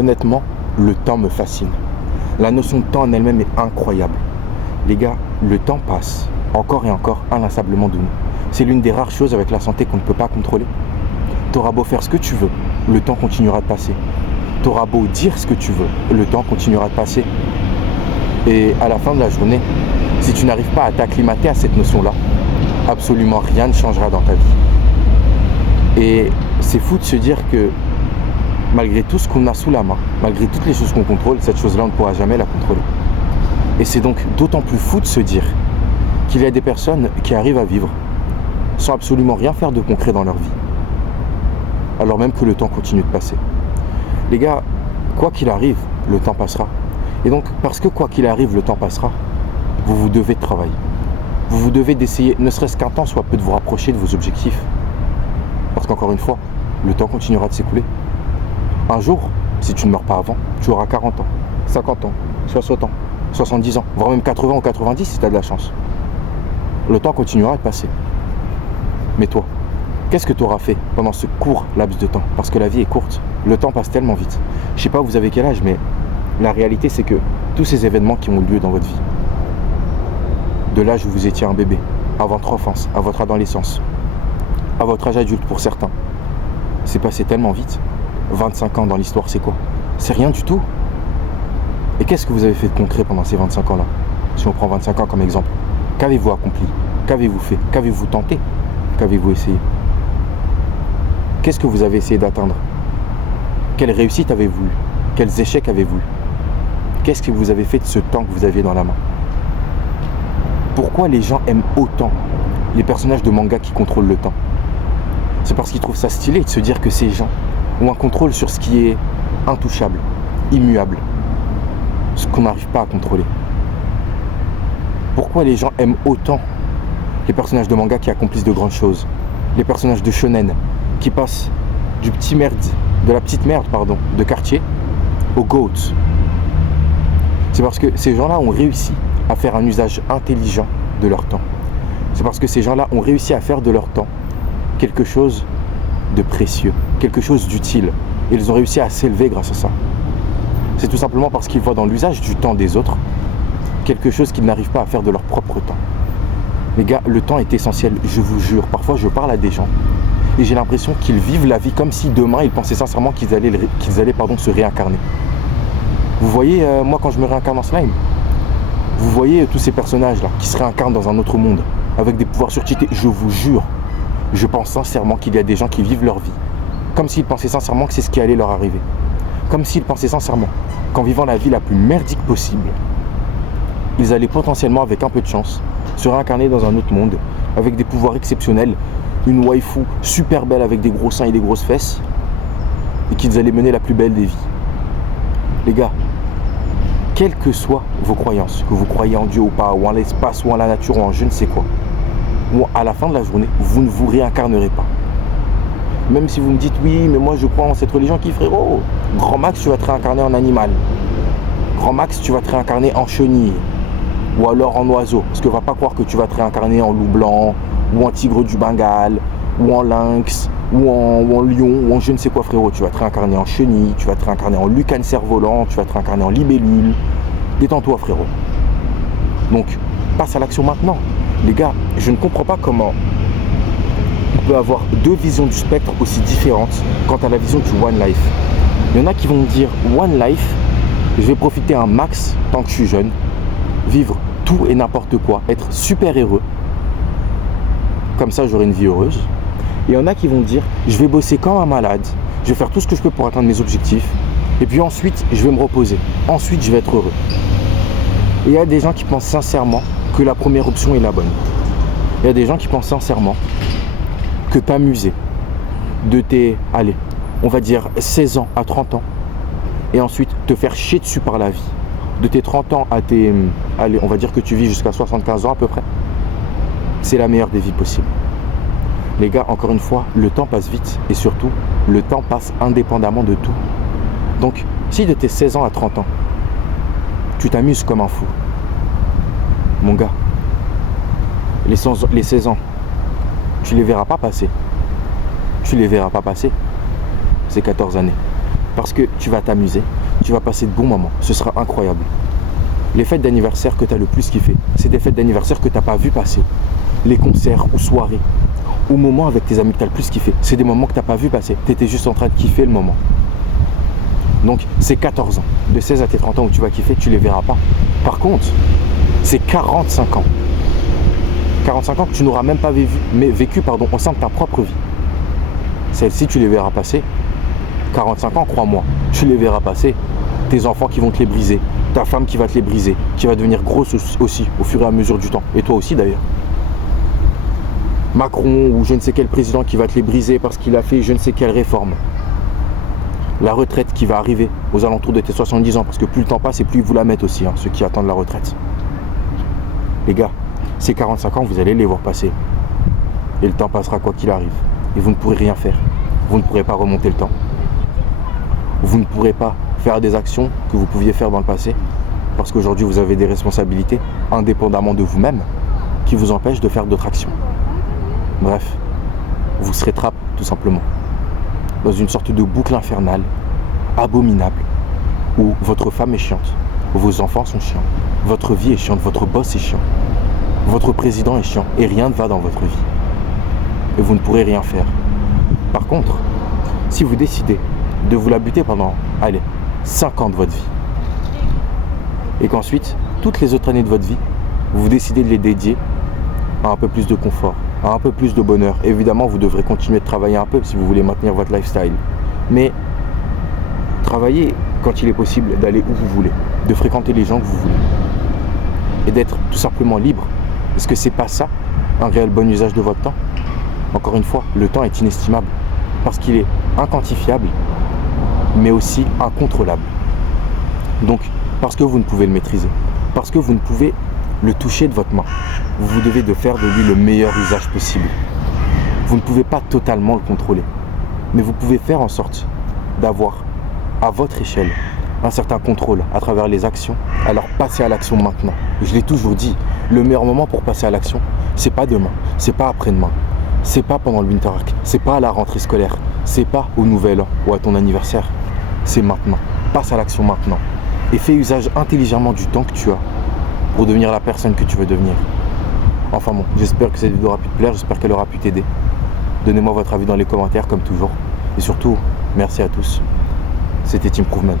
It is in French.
Honnêtement, le temps me fascine. La notion de temps en elle-même est incroyable. Les gars, le temps passe, encore et encore, inlassablement de nous. C'est l'une des rares choses avec la santé qu'on ne peut pas contrôler. T'auras beau faire ce que tu veux, le temps continuera de passer. T'auras beau dire ce que tu veux, le temps continuera de passer. Et à la fin de la journée, si tu n'arrives pas à t'acclimater à cette notion-là, absolument rien ne changera dans ta vie. Et c'est fou de se dire que malgré tout ce qu'on a sous la main, malgré toutes les choses qu'on contrôle, cette chose-là, on ne pourra jamais la contrôler. Et c'est donc d'autant plus fou de se dire qu'il y a des personnes qui arrivent à vivre sans absolument rien faire de concret dans leur vie, alors même que le temps continue de passer. Les gars, quoi qu'il arrive, le temps passera. Et donc, parce que quoi qu'il arrive, le temps passera, vous devez de travailler. Vous devez d'essayer, ne serait-ce qu'un temps soit peu, de vous rapprocher de vos objectifs. Parce qu'encore une fois, le temps continuera de s'écouler. Un jour, si tu ne meurs pas avant, tu auras 40 ans, 50 ans, 60 ans, 70 ans, voire même 80 ou 90 si tu as de la chance. Le temps continuera de passer. Mais toi, qu'est-ce que tu auras fait pendant ce court laps de temps? Parce que la vie est courte, le temps passe tellement vite. Je sais pas vous avez quel âge, mais la réalité c'est que tous ces événements qui ont lieu dans votre vie, de l'âge où vous étiez un bébé, à votre enfance, à votre adolescence, à votre âge adulte pour certains, c'est passé tellement vite. 25 ans dans l'histoire, c'est quoi? C'est rien du tout. Et qu'est-ce que vous avez fait de concret pendant ces 25 ans-là? Si on prend 25 ans comme exemple, qu'avez-vous accompli? Qu'avez-vous fait? Qu'avez-vous tenté? Qu'avez-vous essayé? Qu'est-ce que vous avez essayé d'atteindre? Quelle réussite avez-vous eu? Quels échecs avez-vous eu? Qu'est-ce que vous avez fait de ce temps que vous aviez dans la main? Pourquoi les gens aiment autant les personnages de manga qui contrôlent le temps? C'est parce qu'ils trouvent ça stylé de se dire que ces gens ont un contrôle sur ce qui est intouchable, immuable, ce qu'on n'arrive pas à contrôler. Pourquoi les gens aiment autant les personnages de manga qui accomplissent de grandes choses, les personnages de shonen qui passent de la petite merde de quartier au GOAT? C'est parce que ces gens-là ont réussi à faire un usage intelligent de leur temps. C'est parce que ces gens-là ont réussi à faire de leur temps quelque chose de précieux, quelque chose d'utile. Et ils ont réussi à s'élever grâce à ça. C'est tout simplement parce qu'ils voient dans l'usage du temps des autres quelque chose qu'ils n'arrivent pas à faire de leur propre temps. Les gars, le temps est essentiel, je vous jure. Parfois, je parle à des gens et j'ai l'impression qu'ils vivent la vie comme si demain, ils pensaient sincèrement qu'ils allaient se réincarner. Vous voyez, moi, quand je me réincarne en slime, vous voyez tous ces personnages-là qui se réincarnent dans un autre monde avec des pouvoirs surtités. Je vous jure, je pense sincèrement qu'il y a des gens qui vivent leur vie comme s'ils pensaient sincèrement que c'est ce qui allait leur arriver. Comme s'ils pensaient sincèrement qu'en vivant la vie la plus merdique possible, ils allaient potentiellement, avec un peu de chance, se réincarner dans un autre monde, avec des pouvoirs exceptionnels, une waifu super belle avec des gros seins et des grosses fesses, et qu'ils allaient mener la plus belle des vies. Les gars, quelles que soient vos croyances, que vous croyez en Dieu ou pas, ou en l'espace, ou en la nature, ou en je ne sais quoi, ou à la fin de la journée, vous ne vous réincarnerez pas. Même si vous me dites, oui, mais moi je crois en cette religion qui, frérot, grand max, tu vas te réincarner en animal. Grand max, tu vas te réincarner en chenille. Ou alors en oiseau. Parce que va pas croire que tu vas te réincarner en loup blanc, ou en tigre du Bengale, ou en lynx, ou en lion, ou en je ne sais quoi, frérot. Tu vas te réincarner en chenille, tu vas te réincarner en lucan cerf-volant, tu vas te réincarner en libellule. Détends-toi, frérot. Donc, passe à l'action maintenant. Les gars, je ne comprends pas comment on peut avoir deux visions du spectre aussi différentes quant à la vision du One Life. Il y en a qui vont me dire, One Life, je vais profiter un max tant que je suis jeune, vivre tout et n'importe quoi, être super heureux, comme ça j'aurai une vie heureuse. Et il y en a qui vont dire, je vais bosser comme un malade, je vais faire tout ce que je peux pour atteindre mes objectifs, et puis ensuite je vais me reposer, ensuite je vais être heureux. Et il y a des gens qui pensent sincèrement que la première option est la bonne. Il y a des gens qui pensent sincèrement que t'amuser de tes, allez, on va dire 16 ans à 30 ans, et ensuite te faire chier dessus par la vie, de tes 30 ans à tes, allez, on va dire que tu vis jusqu'à 75 ans à peu près, c'est la meilleure des vies possibles. Les gars, encore une fois, le temps passe vite, et surtout, le temps passe indépendamment de tout. Donc, si de tes 16 ans à 30 ans, tu t'amuses comme un fou, mon gars, les 16 ans, tu les verras pas passer. Tu les verras pas passer, ces 14 années. Parce que tu vas t'amuser, tu vas passer de bons moments, ce sera incroyable. Les fêtes d'anniversaire que tu as le plus kiffé, c'est des fêtes d'anniversaire que tu n'as pas vu passer. Les concerts ou soirées, ou moments avec tes amis que tu as le plus kiffé, c'est des moments que tu n'as pas vu passer. Tu étais juste en train de kiffer le moment. Donc, c'est 14 ans. De 16 à tes 30 ans où tu vas kiffer, tu les verras pas. Par contre, c'est 45 ans. 45 ans que tu n'auras même pas vécu au sein de ta propre vie. Celles-ci, tu les verras passer. 45 ans, crois-moi, tu les verras passer. Tes enfants qui vont te les briser, ta femme qui va te les briser, qui va devenir grosse aussi au fur et à mesure du temps. Et toi aussi d'ailleurs. Macron ou je ne sais quel président qui va te les briser parce qu'il a fait je ne sais quelle réforme. La retraite qui va arriver aux alentours de tes 70 ans, parce que plus le temps passe et plus ils vous la mettent aussi, ceux qui attendent la retraite. Les gars, ces 45 ans, vous allez les voir passer. Et le temps passera quoi qu'il arrive. Et vous ne pourrez rien faire. Vous ne pourrez pas remonter le temps. Vous ne pourrez pas faire des actions que vous pouviez faire dans le passé, parce qu'aujourd'hui vous avez des responsabilités, indépendamment de vous-même, qui vous empêchent de faire d'autres actions. Bref, vous serez trappé, tout simplement, dans une sorte de boucle infernale, abominable, où votre femme est chiante, vos enfants sont chiants, votre vie est chiante, votre boss est chiant, votre président est chiant, et rien ne va dans votre vie. Et vous ne pourrez rien faire. Par contre, si vous décidez de vous la buter pendant, 5 ans de votre vie, et qu'ensuite, toutes les autres années de votre vie, vous décidez de les dédier à un peu plus de confort, à un peu plus de bonheur. Évidemment, vous devrez continuer de travailler un peu si vous voulez maintenir votre lifestyle. Mais travaillez quand il est possible d'aller où vous voulez, de fréquenter les gens que vous voulez, et d'être tout simplement libre. Est-ce que c'est pas ça, un réel bon usage de votre temps? Encore une fois, le temps est inestimable, parce qu'il est inquantifiable, mais aussi incontrôlable. Donc, parce que vous ne pouvez le maîtriser, parce que vous ne pouvez le toucher de votre main, vous devez de faire de lui le meilleur usage possible. Vous ne pouvez pas totalement le contrôler, mais vous pouvez faire en sorte d'avoir, à votre échelle, un certain contrôle à travers les actions. Alors passez à l'action maintenant. Je l'ai toujours dit, le meilleur moment pour passer à l'action, c'est pas demain, c'est pas après-demain, c'est pas pendant le winter arc, c'est pas à la rentrée scolaire, c'est pas au nouvel an ou à ton anniversaire, c'est maintenant. Passe à l'action maintenant et fais usage intelligemment du temps que tu as pour devenir la personne que tu veux devenir. Enfin bon, j'espère que cette vidéo aura pu te plaire, j'espère qu'elle aura pu t'aider. Donnez-moi votre avis dans les commentaires comme toujours. Et surtout, merci à tous. C'était Improvement.